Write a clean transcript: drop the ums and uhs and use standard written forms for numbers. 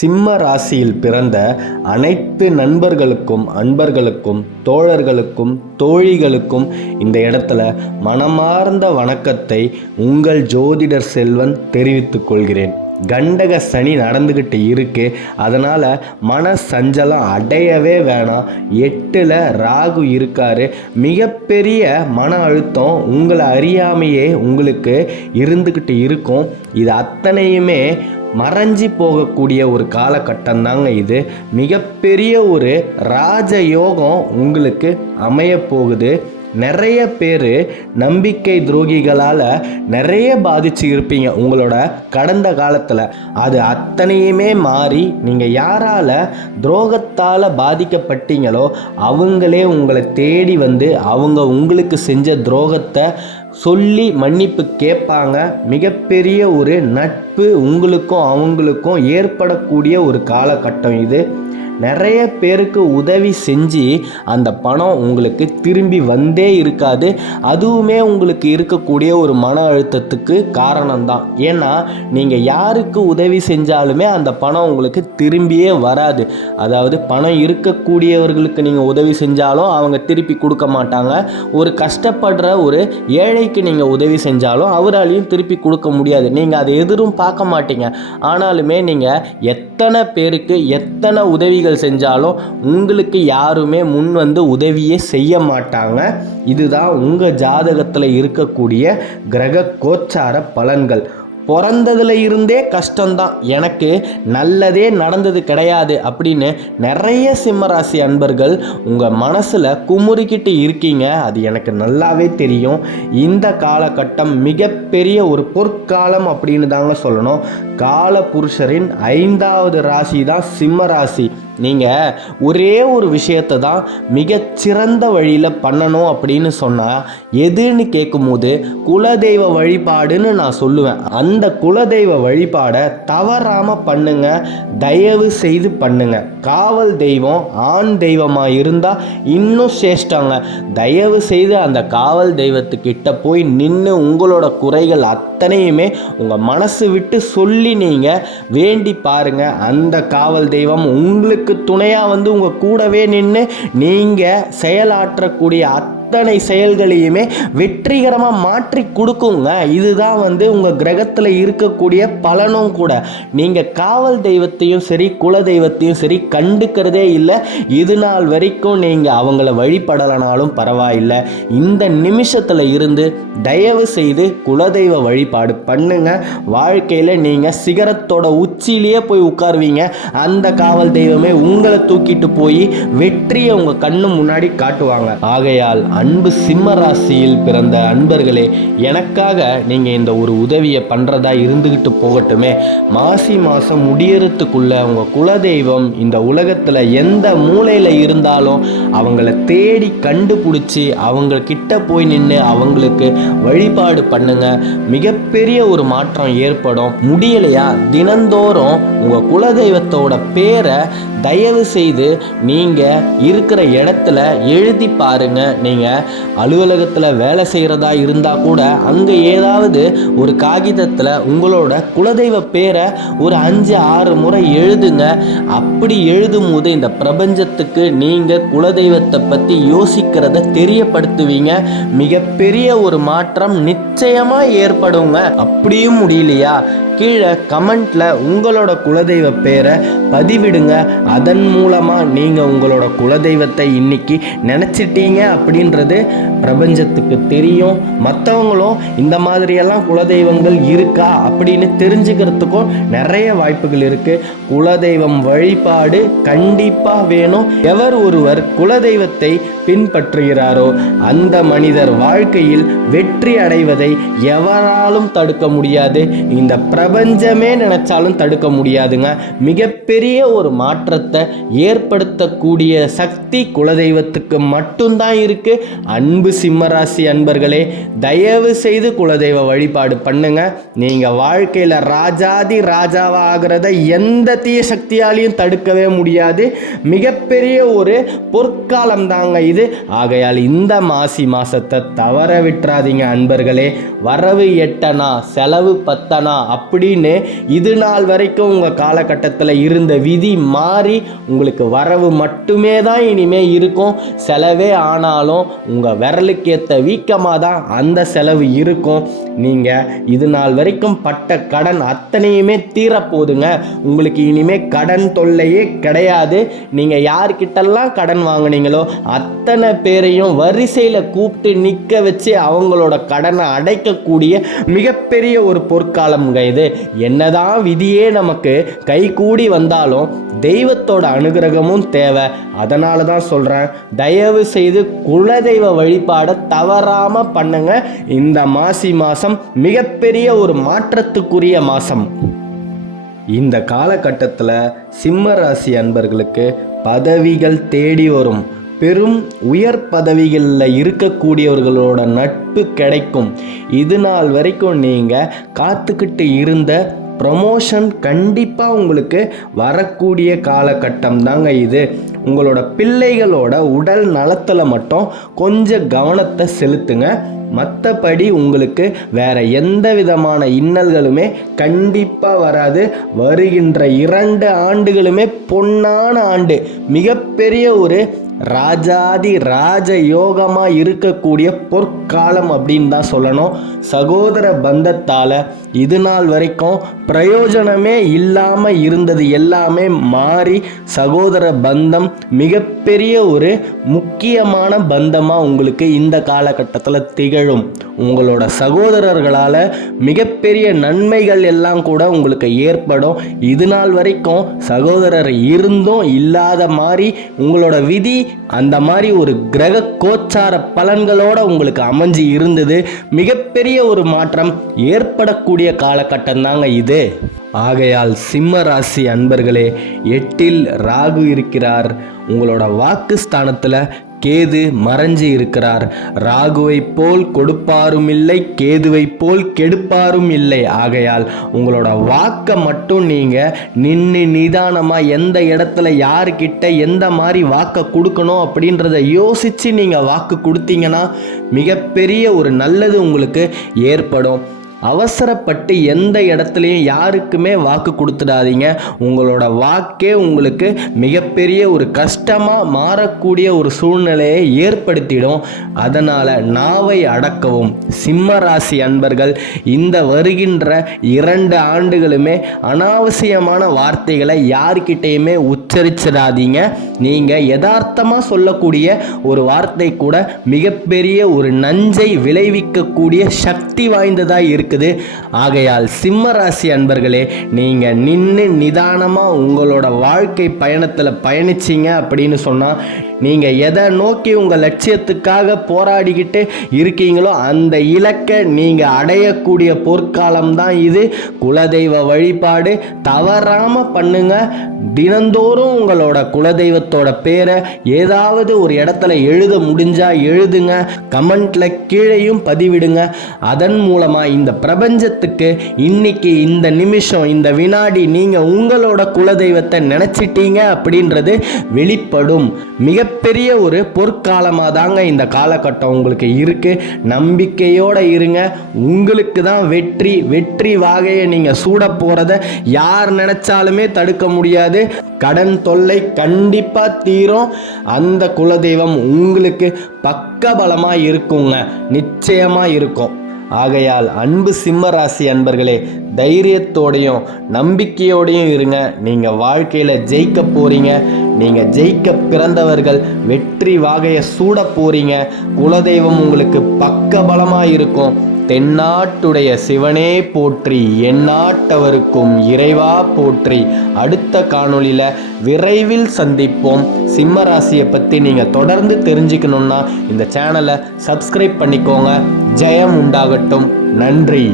சிம்ம ராசியில் பிறந்த அனைத்து நண்பர்களுக்கும், அன்பர்களுக்கும், தோழர்களுக்கும், தோழிகளுக்கும் இந்த இடத்துல மனமார்ந்த வணக்கத்தை உங்கள் ஜோதிடர் செல்வன் தெரிவித்துக் கொள்கிறேன். கண்டக சனி நடந்துக்கிட்டு இருக்கு. அதனால் மன சஞ்சலம் அடையவே வேணாம். 8ல் ராகு இருக்காரு. மிகப்பெரிய மன அழுத்தம் உங்களை அறியாமையே உங்களுக்கு இருந்துக்கிட்டு இருக்கும். இது அத்தனையுமே மறைஞ்சி போகக்கூடிய ஒரு காலகட்டம் தாங்க இது. மிகப்பெரிய ஒரு ராஜயோகம் உங்களுக்கு அமைய போகுது. நிறைய பேர் நம்பிக்கை துரோகிகளால் நிறைய பாதிச்சு இருப்பீங்க உங்களோட கடந்த காலத்தில். அது அத்தனையுமே மாறி நீங்கள் யாரால் துரோகத்தால் பாதிக்கப்பட்டீங்களோ அவங்களே உங்களை தேடி வந்து அவங்க உங்களுக்கு செஞ்ச துரோகத்தை சொல்லி மன்னிப்பு கேட்பாங்க. மிகப்பெரிய ஒரு நட்பு உங்களுக்கும் அவங்களுக்கும் ஏற்படக்கூடிய ஒரு காலகட்டம் இது. நிறைய பேருக்கு உதவி செஞ்சு அந்த பணம் உங்களுக்கு திரும்பி வந்தே இருக்காது. அதுவுமே உங்களுக்கு இருக்கக்கூடிய ஒரு மன அழுத்தத்துக்கு காரணம்தான். ஏன்னா நீங்கள் யாருக்கு உதவி செஞ்சாலுமே அந்த பணம் உங்களுக்கு திரும்பியே வராது. அதாவது பணம் இருக்கக்கூடியவர்களுக்கு நீங்கள் உதவி செஞ்சாலும் அவங்க திருப்பி கொடுக்க மாட்டாங்க. ஒரு கஷ்டப்படுற ஒரு ஏழைக்கு நீங்கள் உதவி செஞ்சாலும் அவராலையும் திருப்பி கொடுக்க முடியாது. நீங்கள் அதை எதிரும் பார்க்க மாட்டீங்க. ஆனாலுமே நீங்கள் எத்தனை பேருக்கு எத்தனை உதவிகள் செஞ்சாலும் உங்களுக்கு யாருமே முன் வந்து உதவியே செய்ய மாட்டாங்க. இதுதான் உங்கள் ஜாதகத்தில் இருக்கக்கூடிய கிரக கோச்சார பலன்கள். பிறந்ததுல இருந்தே கஷ்டம்தான், எனக்கு நல்லதே நடந்தது கிடையாது அப்படின்னு நிறைய சிம்மராசி அன்பர்கள் உங்கள் மனசில் குமுறிக்கிட்டு இருக்கீங்க. அது எனக்கு நல்லாவே தெரியும். இந்த காலகட்டம் மிகப்பெரிய ஒரு பொற்காலம் அப்படின்னு தாங்க சொல்லணும். கால புருஷரின் 5வது ராசி தான் சிம்ம ராசி. நீங்கள் ஒரே ஒரு விஷயத்தை தான் மிகச்சிறந்த வழியில் பண்ணணும் அப்படின்னு சொன்னால் எதுன்னு கேட்கும்போது குலதெய்வ வழிபாடுன்னு நான் சொல்லுவேன். அந்த குலதெய்வ வழிபாடை தவறாமல் பண்ணுங்க, தயவு செய்து பண்ணுங்க. காவல் தெய்வம் ஆண் தெய்வமாக இருந்தால் இன்னும் சேஷ்டங்க. தயவு செய்து அந்த காவல் தெய்வத்துக்கிட்ட போய் நின்று உங்களோட குறைகள் அத்தனையுமே உங்கள் மனசு விட்டு சொல்லி நீங்கள் வேண்டி பாருங்கள். அந்த காவல் தெய்வம் உங்களுக்கு துணையாக வந்து உங்கள் கூடவே நின்று நீங்கள் செயலாற்றக்கூடிய அத்தனை செயல்களையுமே வெற்றிகரமாக மாற்றி கொடுக்குங்க. இதுதான் வந்து உங்கள் கிரகத்தில் இருக்கக்கூடிய பலனும் கூட. நீங்கள் காவல் தெய்வத்தையும் சரி குல தெய்வத்தையும் சரி கண்டுக்கிறதே இல்லை. இது நாள் வரைக்கும் நீங்கள் அவங்கள வழிபடலைனாலும் பரவாயில்லை. இந்த நிமிஷத்தில் இருந்து தயவு செய்து குலதெய்வ வழிபாடு பண்ணுங்க. வாழ்க்கையில் நீங்கள் சிகரத்தோட உச்சியிலேயே போய் உட்காருவீங்க. அந்த காவல் தெய்வமே உங்களை தூக்கிட்டு போய் வெற்றியை உங்கள் கண்ணு முன்னாடி காட்டுவாங்க. ஆகையால் அன்பு சிம்ம ராசியில் பிறந்த அன்பர்களே, எனக்காக நீங்கள் இந்த ஒரு உதவியை பண்ணுறதா இருந்துக்கிட்டு போகட்டுமே. மாசி மாதம் முடியறதுக்குள்ள உங்கள் குலதெய்வம் இந்த உலகத்தில் எந்த மூலையில் இருந்தாலும் அவங்கள தேடி கண்டுபிடிச்சி அவங்க கிட்ட போய் நின்று அவங்களுக்கு வழிபாடு பண்ணுங்க. மிகப்பெரிய ஒரு மாற்றம் ஏற்படும். முடியலையா, தினந்தோறும் உங்கள் குலதெய்வத்தோட பேரை தயவு செய்து நீங்கள் இருக்கிற இடத்துல எழுதி பாருங்க. நீங்கள் அலுவலகத்தில் வேலை செய்கிறதா இருந்தால் கூட அங்கே ஏதாவது ஒரு காகிதத்தில் உங்களோட குலதெய்வ பேரை ஒரு 5-6 முறை எழுதுங்க. அப்படி எழுதும் போது இந்த பிரபஞ்சத்துக்கு நீங்கள் குலதெய்வத்தை பற்றி யோசிக்கிறத தெரியப்படுத்துவீங்க. மிகப்பெரிய ஒரு மாற்றம் நிச்சயமாக ஏற்படுங்க. அப்படியும் முடியலையா, கீழே கமெண்ட்டில் உங்களோட குலதெய்வ பேரை பதிவிடுங்க. அதன் மூலமாக நீங்கள் உங்களோட குலதெய்வத்தை இன்னைக்கு நினச்சிட்டீங்க அப்படின்றது பிரபஞ்சத்துக்கு தெரியும். மற்றவங்களும் இந்த மாதிரியெல்லாம் குலதெய்வங்கள் இருக்கா அப்படின்னு தெரிஞ்சுக்கிறதுக்கும் நிறைய வாய்ப்புகள் இருக்குது. குலதெய்வம் வழிபாடு கண்டிப்பாக வேணும். எவர் ஒருவர் குலதெய்வத்தை பின்பற்றுகிறாரோ அந்த மனிதர் வாழ்க்கையில் வெற்றி அடைவதை எவராலும் தடுக்க முடியாது. இந்த பிரபஞ்சமே நினைச்சாலும் தடுக்க முடியாதுங்க. மிகப்பெரிய ஒரு மாற்றத்தை ஏற்படுத்தக்கூடிய சக்தி குலதெய்வத்துக்கு மட்டும்தான் இருக்கு. அன்பு சிம்மராசி அன்பர்களே, தயவு செய்து குலதெய்வ வழிபாடு பண்ணுங்க. நீங்க வாழ்க்கையில ராஜாதி ராஜாவா ஆகிறத எந்த தீய சக்தியாலையும் தடுக்கவே முடியாது. மிகப்பெரிய ஒரு பொற்காலம் தாங்க இது. ஆகையால் இந்த மாசி மாசத்தை தவற விட்டுறாதீங்க அன்பர்களே. வரவு எட்ட மீட்டனா, செலவு பத்தனா அப்படின்னு இது நாள் வரைக்கும் உங்கள் காலகட்டத்தில் இருந்த விதி மாறி உங்களுக்கு வரவு மட்டுமே தான் இனிமே இருக்கும். செலவே ஆனாலும் உங்கள் விரலுக்கு ஏற்ற வீக்கமாக தான் அந்த செலவு இருக்கும். நீங்கள் இது நாள் வரைக்கும் பட்ட கடன் அத்தனையுமே தீரப்போகுதுங்க. உங்களுக்கு இனிமே கடன் தொல்லையே கிடையாது. நீங்கள் யார்கிட்டெல்லாம் கடன் வாங்கினீங்களோ அத்தனை பேரையும் வரிசையில் கூப்பிட்டு நிற்க வச்சு அவங்களோட கடனை அடைக்கக்கூடிய மிகப்பெரிய ஒரு பொற்காலம்ங்க இது. என்னதான் விதியே நமக்கு கைகூடி வந்தாலும் தெய்வத்தோட அனுகிரகமும் தேவை. அதனால தான் சொல்கிறேன், தயவு செய்து குலதெய்வ வழிபாடை தவறாமல் பண்ணுங்க. இந்த மாசி மாதம் மிகப்பெரிய ஒரு மாற்றத்துக்குரிய மாதம். இந்த காலகட்டத்தில் சிம்ம ராசி அன்பர்களுக்கு பதவிகள் தேடி வரும். பெரும் உயர் பதவிகளில் இருக்கக்கூடியவர்களோட நட்பு கிடைக்கும். இது நாள் வரைக்கும் நீங்கள் காத்துக்கிட்டு இருந்த ப்ரமோஷன் கண்டிப்பாக உங்களுக்கு வரக்கூடிய காலகட்டம் தாங்க இது. உங்களோட பிள்ளைகளோட உடல் நலத்தில் மட்டும் கொஞ்சம் கவனத்தை செலுத்துங்க. மற்றபடி உங்களுக்கு வேற எந்த விதமான இன்னல்களுமே கண்டிப்பாக வராது. வருகின்ற 2 ஆண்டுகளுமே பொன்னான ஆண்டு, மிகப்பெரிய ஒரு ராஜாதி ராஜ யோகமாக இருக்கக்கூடிய பொற்காலம் அப்படின்னு தான் சொல்லணும். சகோதர பந்தத்தால் இது நாள் வரைக்கும் பிரயோஜனமே இல்லாமல் இருந்தது எல்லாமே மாறி சகோதர பந்தம் மிகப்பெரிய ஒரு முக்கியமான பந்தமாக உங்களுக்கு இந்த காலகட்டத்தில் திகழும். உங்களோட சகோதரர்களால் மிகப்பெரிய நன்மைகள் எல்லாம் கூட உங்களுக்கு ஏற்படும். இது நாள் வரைக்கும் சகோதரர் இருந்தும் இல்லாத மாதிரி உங்களோட விதி அந்த மாதிரி ஒரு கிரக கோச்சார பலன்களோட உங்களுக்கு அமைஞ்சு இருந்தது. மிகப்பெரிய ஒரு மாற்றம் ஏற்படக்கூடிய காலகட்டம் தாங்க இது. ஆகையால் சிம்ம ராசி அன்பர்களே, 8ல் ராகு இருக்கிறார். உங்களோட வாக்கு ஸ்தானத்தில் கேது மறைஞ்சு இருக்கிறார். ராகுவை போல் கொடுப்பாரும் இல்லை, கேதுவை போல் கெடுப்பாரும் இல்லை. ஆகையால் உங்களோட வாக்கை மட்டும் நீங்கள் நின்று நிதானமாக எந்த இடத்துல யாருக்கிட்ட எந்த மாதிரி வாக்கை கொடுக்கணும் அப்படின்றத யோசித்து நீங்கள் வாக்கு கொடுத்தீங்கன்னா மிகப்பெரிய ஒரு நல்லது உங்களுக்கு ஏற்படும். அவசரப்பட்டு எந்த இடத்துலையும் யாருக்குமே வாக்கு கொடுத்துடாதீங்க. உங்களோட வாக்கே உங்களுக்கு மிகப்பெரிய ஒரு கஷ்டமாக மாறக்கூடிய ஒரு சூழ்நிலையை ஏற்படுத்திடும். அதனால் நாவை அடக்கவும். சிம்ம ராசி அன்பர்கள் இந்த வருகின்ற 2 ஆண்டுகளுமே அனாவசியமான வார்த்தைகளை யார்கிட்டையுமே உச்சரிச்சிடாதீங்க. நீங்கள் யதார்த்தமாக சொல்லக்கூடிய ஒரு வார்த்தை கூட மிகப்பெரிய ஒரு நஞ்சை விளைவிக்கக்கூடிய சக்தி வாய்ந்ததாக இருக்குது. ஆகையால் சிம்ம ராசி அன்பர்களே, நீங்க நின்று நிதானமா உங்களோட வாழ்க்கை பயணத்தில் பயணிச்சிங்க அப்படின்னு சொன்னா நீங்க எதை நோக்கி உங்க லட்சியத்துக்காக போராடிக்கிட்டு இருக்கீங்களோ அந்த இலக்கை நீங்க அடையக்கூடிய பொற்காலம் தான் இது. குலதெய்வ வழிபாடு தவறாம பண்ணுங்க. தினந்தோறும் உங்களோட குலதெய்வத்தோட பேரை ஏதாவது ஒரு இடத்துல எழுத முடிஞ்சா எழுதுங்க. கமெண்ட்ல கீழேயும் பதிவிடுங்க. அதன் மூலமா இந்த பிரபஞ்சத்துக்கு இன்னைக்கு இந்த நிமிஷம் இந்த வினாடி நீங்க உங்களோட குலதெய்வத்தை நினைச்சிட்டீங்க அப்படின்றது வெளிப்படும். மிகப்பெரிய ஒரு பொற்காலமாக தாங்க இந்த காலகட்டம் உங்களுக்கு இருக்கு. நம்பிக்கையோட இருங்க. உங்களுக்கு தான் வெற்றி. வெற்றி வாகையை நீங்க சூட போறத யார் நினைச்சாலுமே தடுக்க முடியாது. கடன் தொல்லை கண்டிப்பா தீரும். அந்த குலதெய்வம் உங்களுக்கு பக்கபலமா இருக்குங்க, நிச்சயமா இருக்கும். ஆகையால் அன்பு சிம்ம ராசி அன்பர்களே, தைரியத்தோடையும் நம்பிக்கையோடையும் இருங்க. நீங்கள் வாழ்க்கையில் ஜெயிக்க போகிறீங்க. நீங்கள் ஜெயிக்க பிறந்தவர்கள். வெற்றி வாகையை சூட போகிறீங்க. குலதெய்வம் உங்களுக்கு பக்கபலமாக இருக்கும். தென்னாட்டுடைய சிவனே போற்றி, எந்நாட்டவருக்கும் இறைவா போற்றி. அடுத்த காணொளியில் விரைவில் சந்திப்போம். சிம்ம ராசியை பற்றி நீங்கள் தொடர்ந்து தெரிஞ்சுக்கணுன்னா இந்த சேனலை சப்ஸ்கிரைப் பண்ணிக்கோங்க. ஜெயம் உண்டாகட்டும். நன்றி.